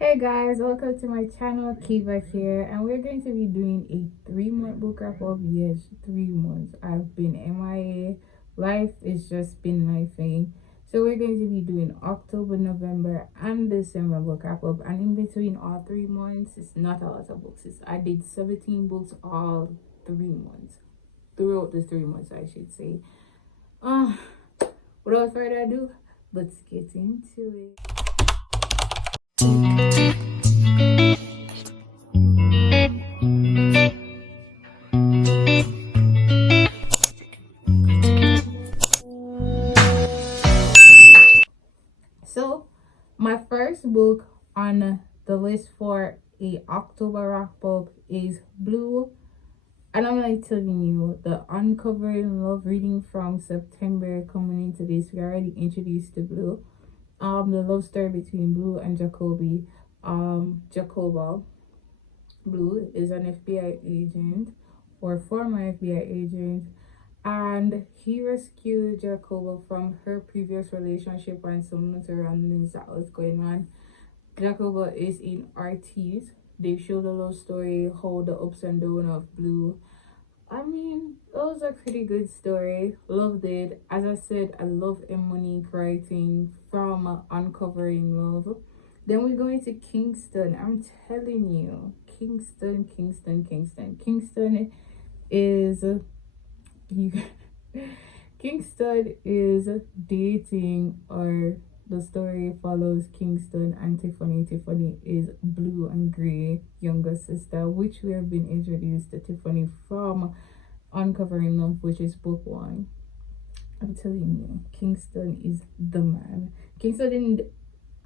Hey guys, welcome to my channel. Kiva here, and we're going to be doing a 3 month book wrap up. Yes, 3 months. I've been MIA. Life is just been my thing. So we're going to be doing October, November, and December book wrap up. And in between all 3 months, it's not a lot of books. I did 17 books all 3 months. Throughout the 3 months, I should say. Uh, Without further ado, let's get into it. So, my first book on the list for a October wrap up is Blue. And I'm like telling you, the Uncovering Love reading from September coming into this. We already introduced to Blue. The love story between Blue and Jacoby. Jacoba. Blue is an FBI agent or former FBI agent, and he rescued Jacoba from her previous relationship and some randomness that was going on. Jacoba is in RTs. They show the love story, how the ups and downs of Blue. I mean, it was a pretty good story. Loved it. As I said, I love Monique writing from Uncovering Love. Then we're going to Kingston. I'm telling you, Kingston is you. Kingston is dating, or the story follows Kingston and Tiffany. Tiffany is Blue and Gray younger sister, which we have been introduced to Tiffany from Uncovering Love, which is book one. I'm telling you, Kingston is the man. Kingston didn't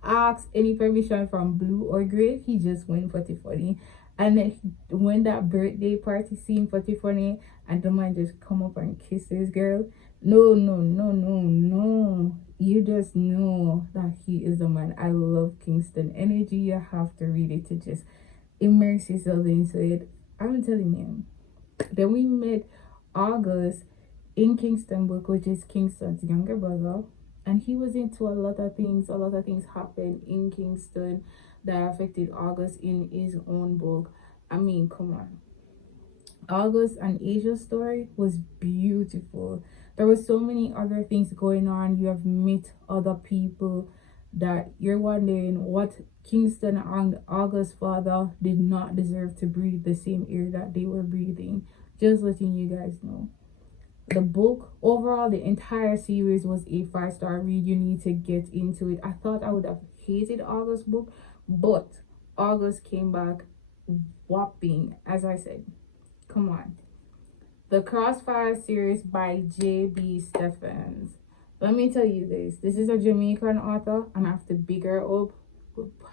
ask any permission from Blue or Gray. He just went for Tiffany. And then when that birthday party scene for Tiffany, and the man just come up and kiss his girl. No, no, no, no, no. You just know that he is the man. I love Kingston energy. You have to read it to just immerse yourself into it. I'm telling you. Then we met August in Kingston book, which is Kingston's younger brother, and he was into a lot of things. A lot of things happened in Kingston that affected August in his own book. I mean, come on. August and Asia's story was beautiful. There were so many other things going on. You have met other people that you're wondering what Kingston and August's father did not deserve to breathe the same air that they were breathing. Just letting you guys know. The book overall, the entire series was a 5-star read. You need to get into it. I thought I would have hated August's book, but August came back whopping, as I said. Come on. The Crossfire series by J.B. Stephens. Let me tell you this. This is a Jamaican author, and I have to big her up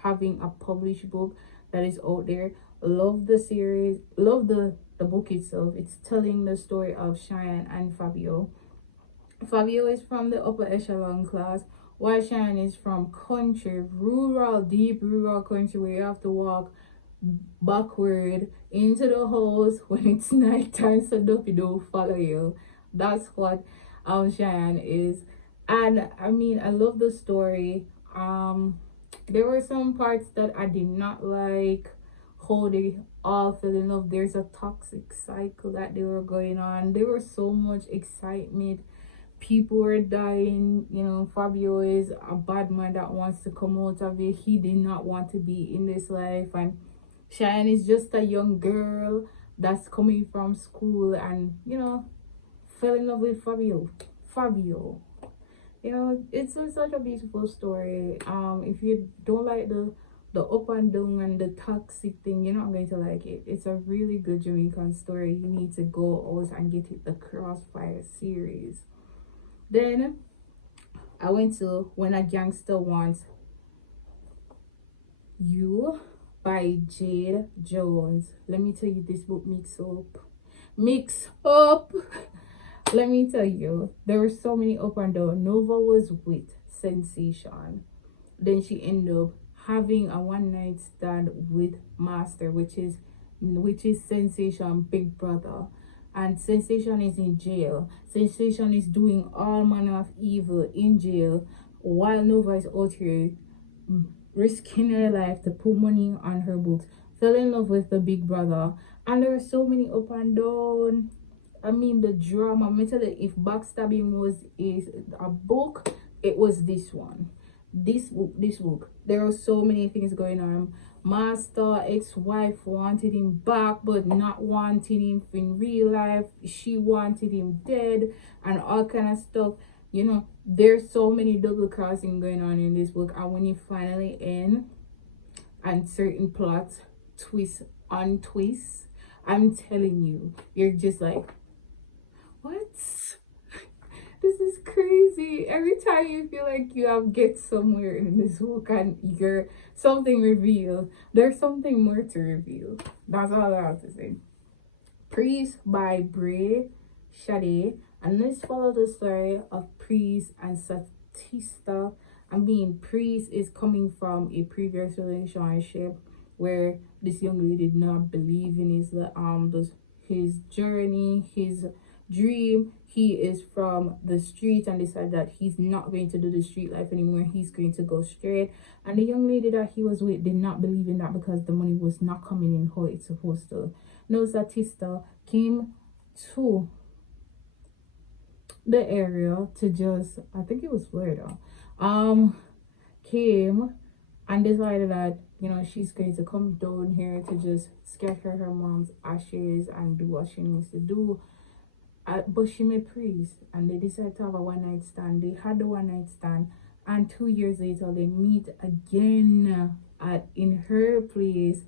having a published book that is out there. Love the series. Love the book itself. It's telling the story of Cheyenne and Fabio. Fabio is from the upper echelon class, while Cheyenne is from country, rural, deep rural country where you have to walk backward into the house when it's night time so Duffy don't follow you. That's what Cheyenne is. And I mean, I love the story. There were some parts that I did not like, how they all fell in love. There's a toxic cycle that they were going on. There was so much excitement. People were dying. You know, Fabio is a bad man that wants to come out of it. He did not want to be in this life. And Cheyenne is just a young girl that's coming from school and, you know, fell in love with Fabio. You know, it's such a beautiful story. If you don't like the up and down and the toxic thing, you're not going to like it. It's a really good Jamaican story. You need to go out and get it, the Crossfire series. Then I went to When a Gangster Wants You by Jade Jones. Let me tell you, this book mix up. Let me tell you, there were so many up and down. Nova was with Sensation. Then she ended up having a one night stand with Master, which is Sensation big brother. And Sensation is in jail. Sensation is doing all manner of evil in jail while Nova is out here risking her life to put money on her books, fell in love with the big brother, and there are so many up and down. I mean, the drama. I'm tell you, if backstabbing was a book, it was this one. This book. There are so many things going on. Master ex-wife wanted him back, but not wanting him in real life. She wanted him dead, and all kind of stuff. There's so many double crossing going on in this book, and when you finally end and certain plots twist on twist, I'm telling you, you're just like, what? This is crazy. Every time you feel like you have get somewhere in this book and you're something revealed, there's something more to reveal. That's all I have to say. Priest by Bray Shade, and let's follow the story of Priest and Satista. I mean, Priest is coming from a previous relationship where this young lady did not believe in his journey, his dream. He is from the street and decided that he's not going to do the street life anymore. He's going to go straight. And the young lady that he was with did not believe in that because the money was not coming in how it's supposed to. No, Satista came to the area to just, I think it was Florida, came and decided that she's going to come down here to just scatter her mom's ashes and do what she needs to do. But she met Priest and they decided to have a one night stand. They had the one night stand, and 2 years later they meet again in her place,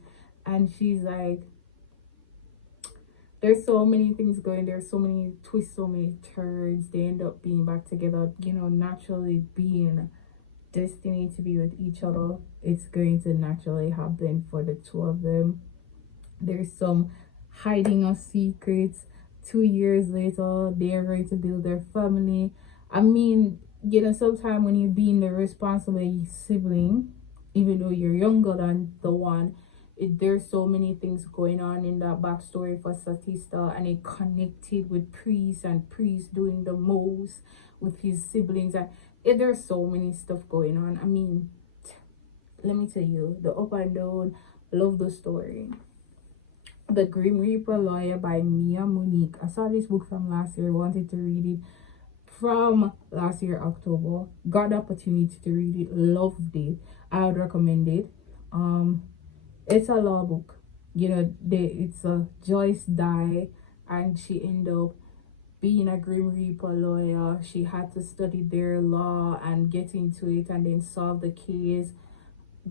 and she's like, there's so many things going, there's so many twists, so many turns. They end up being back together, naturally being destiny to be with each other. It's going to naturally happen for the two of them. There's some hiding of secrets. 2 years later, they are going to build their family. I mean, sometimes when you're being the responsible sibling, even though you're younger than the one, there's so many things going on in that backstory for Satista, and it connected with Priest, and Priest doing the most with his siblings, and there's so many stuff going on. I mean, let me tell you, the up and down, love the story. The Grim Reaper Lawyer by Mia Monique. I saw this book from last year, wanted to read it from last year October, got the opportunity to read it, loved it. I would recommend it. It's a law book. It's a Joyce Dye, and she ended up being a Grim Reaper lawyer. She had to study their law and get into it and then solve the case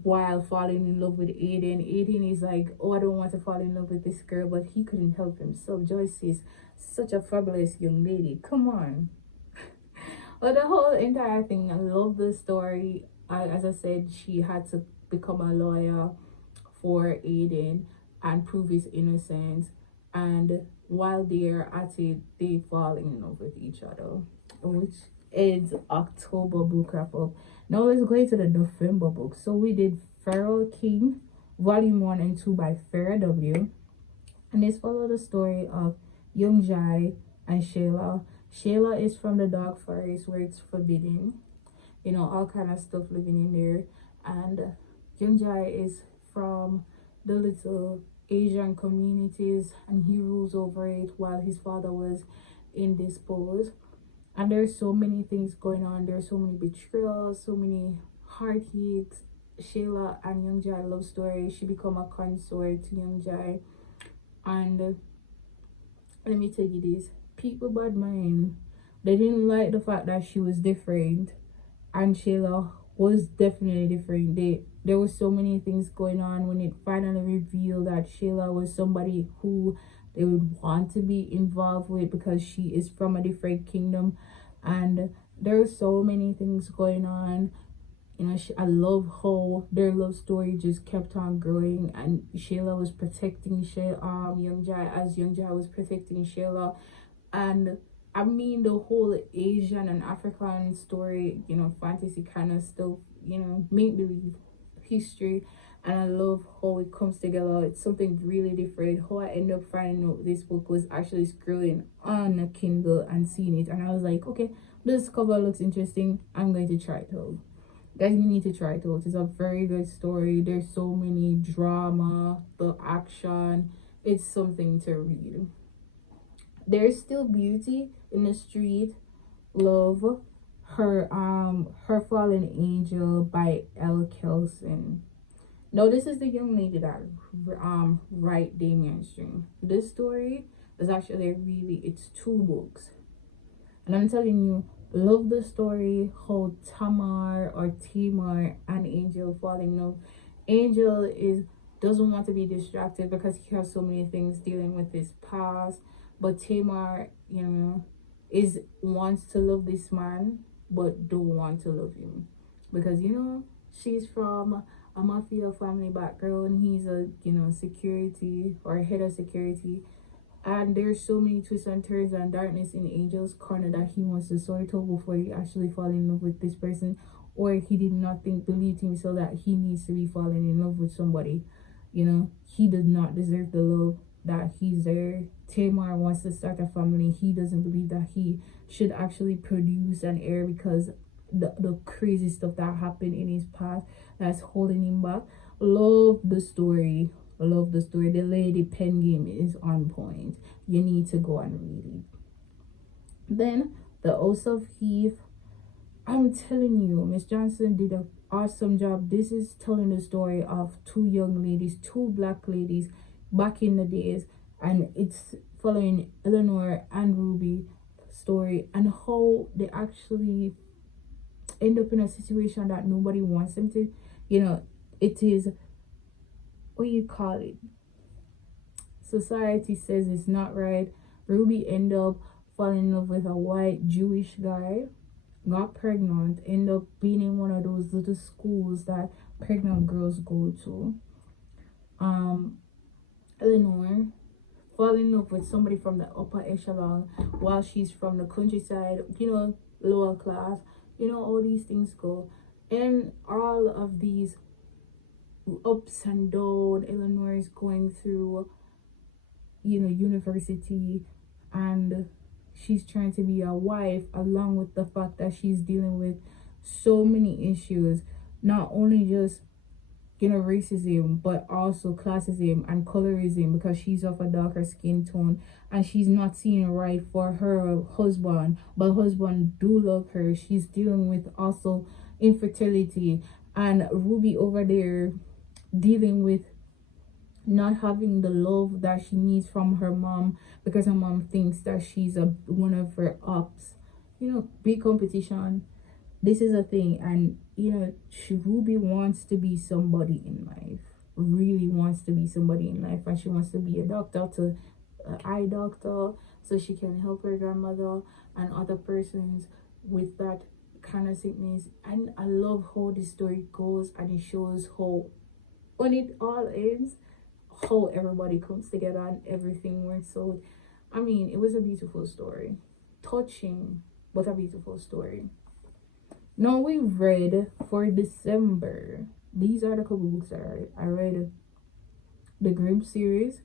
while falling in love with Aiden. Aiden is like, oh, I don't want to fall in love with this girl, but he couldn't help himself. Joyce is such a fabulous young lady. Come on. But the whole entire thing, I love the story. As I said, she had to become a lawyer for Aiden and prove his innocence. And while they're at it, they fall in love with each other, which is October book wrap up. Now let's go into the November book. So we did Feral King, Volume 1 and 2 by Farah W. And this follow the story of Young Jai and Shayla. Shayla is from the Dark Forest where it's forbidden. All kind of stuff living in there. And Young Jai is from the little Asian communities, and he rules over it while his father was indisposed. And there's so many things going on. There's so many betrayals, so many heartaches. Shayla and Young Jai love story. She become a consort to Young Jai. And let me tell you this, people bad mind. They didn't like the fact that she was different, and Shayla was definitely different. There was so many things going on when it finally revealed that Shayla was somebody who they would want to be involved with because she is from a different kingdom. And there are so many things going on. I love how their love story just kept on growing, and Shayla was protecting Young Jai as Young Jai was protecting Shayla. And I mean, the whole Asian and African story, fantasy kind of stuff, make believe history, and I love how it comes together. It's something really different. How I end up finding out this book was actually scrolling on a Kindle and seeing it, and I was like, okay, this cover looks interesting, I'm going to try it out. Guys, you need to try it out. It's a very good story. There's so many drama, the action. It's something to read. There's Still Beauty in the Street, Love, Her Fallen Angel by Elle Kelson. No, this is the young lady that write Damien String. This story is actually it's 2 books. And I'm telling you, love the story how Tamar and Angel fall in love. Angel is doesn't want to be distracted because he has so many things dealing with his past. But Tamar, is wants to love this man but don't want to love him. Because she's from a mafia family background. He's a security or head of security, and there's so many twists and turns and darkness in Angel's corner that he wants to sort out before he actually fall in love with this person, or he did not believe himself that he needs to be falling in love with somebody. He does not deserve the love that he's there. Tamar wants to start a family. He doesn't believe that he should actually produce an heir because the crazy stuff that happened in his past that's holding him back. Love the story. Love the story. The lady pen game is on point. You need to go and read it. Then The House of Heath. I'm telling you, Miss Johnson did an awesome job. This is telling the story of 2 black ladies back in the days, and it's following Eleanor and Ruby story and how they actually end up in a situation that nobody wants them to. It is, what you call it, society says it's not right. Ruby end up falling in love with a white Jewish guy, got pregnant, end up being in one of those little schools that pregnant girls go to. Eleanor fall in love with somebody from the upper echelon while she's from the countryside, lower class. All these things go. And all of these ups and downs, Eleanor is going through, university, and she's trying to be a wife, along with the fact that she's dealing with so many issues, not only just racism, but also classism and colorism, because she's of a darker skin tone and she's not seeing right for her husband, but husband do love her. She's dealing with also infertility, and Ruby over there dealing with not having the love that she needs from her mom because her mom thinks that she's one of her ups. Big competition. This is a thing, and Ruby wants to be somebody in life, really wants to be somebody in life, and she wants to be a doctor, to an eye doctor, so she can help her grandmother and other persons with that kind of sickness. And I love how the story goes, and it shows how, when it all ends, how everybody comes together and everything works out. I mean, it was a beautiful story, touching, but a beautiful story. Now we read for December. These are the couple books that I read. The Grimm series,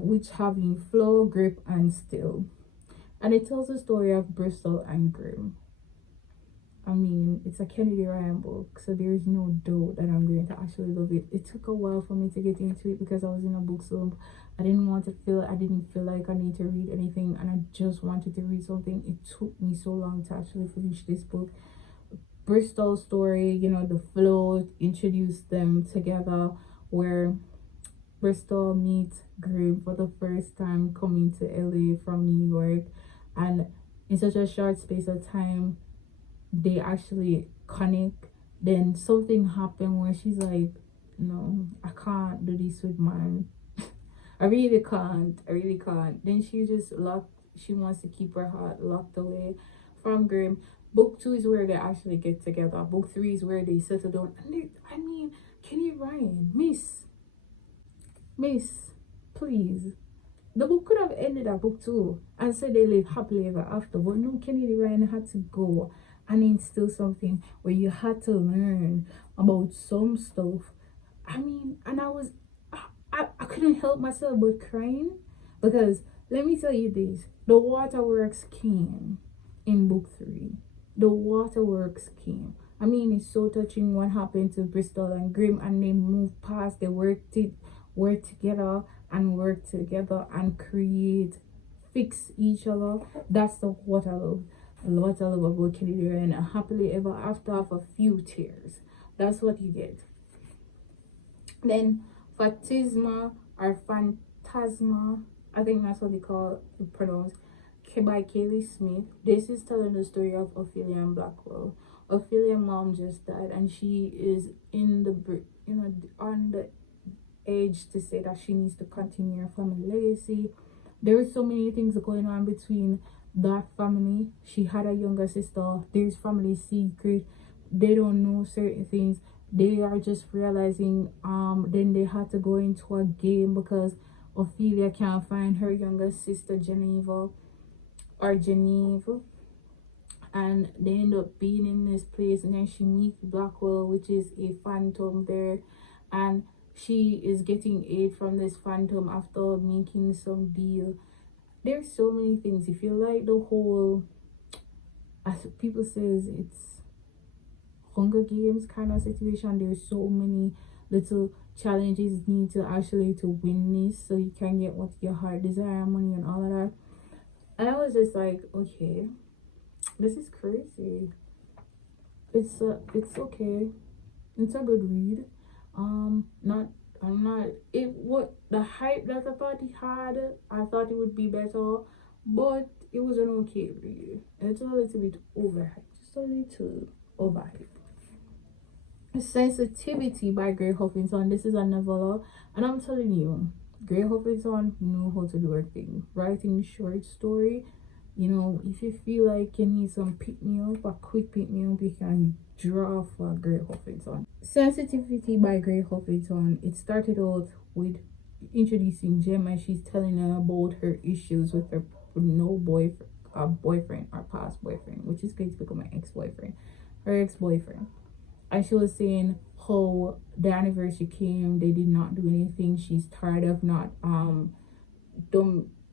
which having Flow, Grip, and Still. And it tells the story of Bristol and Grimm. I mean, it's a Kennedy Ryan book, so there is no doubt that I'm going to actually love it. It took a while for me to get into it because I was in a book slump. I didn't feel like I need to read anything, and I just wanted to read something. It took me so long to actually finish this book. Bristol story, the flow introduced them together, where Bristol meets Grimm for the first time coming to LA from New York, and in such a short space of time they actually connect. Then something happened where she's like, no, I can't do this with man. I really can't. Then she wants to keep her heart locked away from Grimm. Book 2 is where they actually get together. Book 3 is where they settle down. And Kenny Ryan, Miss, please. The book could have ended at book 2 and said they live happily ever after. But no, Kenny Ryan had to go and instill something where you had to learn about some stuff. And I couldn't help myself but crying, because let me tell you this, the waterworks came in book 3. The waterworks came. I mean, it's so touching what happened to Bristol and Grimm, and they moved past. They work together and work together and create, fix each other. That's the what I love. What I love about Kennedy and a happily ever after of a few tears. That's what you get. Then Fatisma or Phantasma, I think that's what they call it pronounced, by Kaylee Smith. This is telling the story of Ophelia and Blackwell. Ophelia's mom just died, and she is in the on the age to say that she needs to continue her family legacy. There are so many things going on between that family. She had a younger sister. There's family secret. They don't know certain things. They are just realizing then they had to go into a game because Ophelia can't find her younger sister Geneva, and they end up being in this place, and then she meets Blackwell, which is a phantom there, and she is getting aid from this phantom after making some deal. There's so many things. If you like the whole, as people says, it's Hunger Games kind of situation, there's so many little challenges you need to actually to win this so you can get what your heart desire, money and all of that. And I was just like, okay, this is crazy. It's okay. It's a good read. Not I'm not it what the hype that I thought he had, I thought it would be better, but it was an okay read. It's a little bit overhyped. Just a little overhyped. Sensitivity by Gray Huffington. This is a novella, and I'm telling you, Gray Huffington know how to do her thing. Writing short story, if you feel like you need some pick me up, a quick pick me up, you can draw for Gray Huffington. Sensitivity by Gray Huffington. It started out with introducing Jem, and she's telling her about her issues with her no boyfriend or past boyfriend, which is going to become an ex-boyfriend. Her ex-boyfriend. And she was saying how the anniversary came, they did not do anything. She's tired of not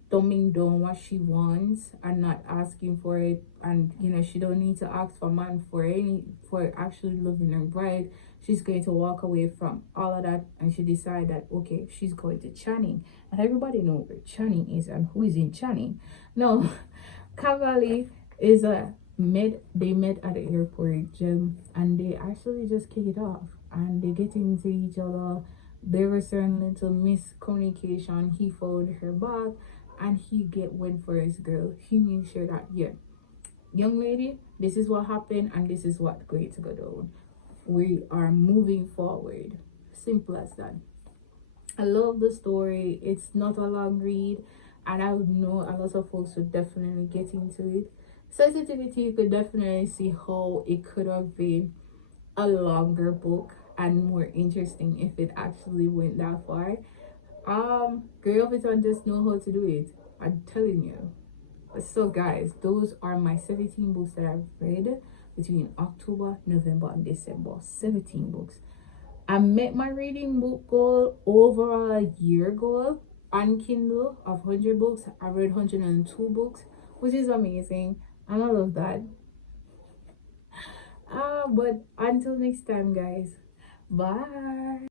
dumbing down what she wants and not asking for it, and she don't need to ask for man for actually loving her bride. She's going to walk away from all of that, and she decided that okay, she's going to Channing, and everybody know where Channing is and who is in Channing. No, Cavalli is a they met at the airport, Jim, and they actually just kick it off and they get into each other. There was certain little miscommunication. He followed her back and went for his girl. He made sure that young lady, this is what happened and this is what's going to go down. We are moving forward. Simple as that. I love the story. It's not a long read, and I would know a lot of folks would definitely get into it. Sensitivity, you could definitely see how it could have been a longer book and more interesting if it actually went that far. Gray Huffington just know how to do it. I'm telling you. So guys, those are my 17 books that I've read between October, November, and December. 17 books. I met my reading book goal over a year ago on Kindle of 100 books. I read 102 books, which is amazing. And I love that. But until next time, guys. Bye.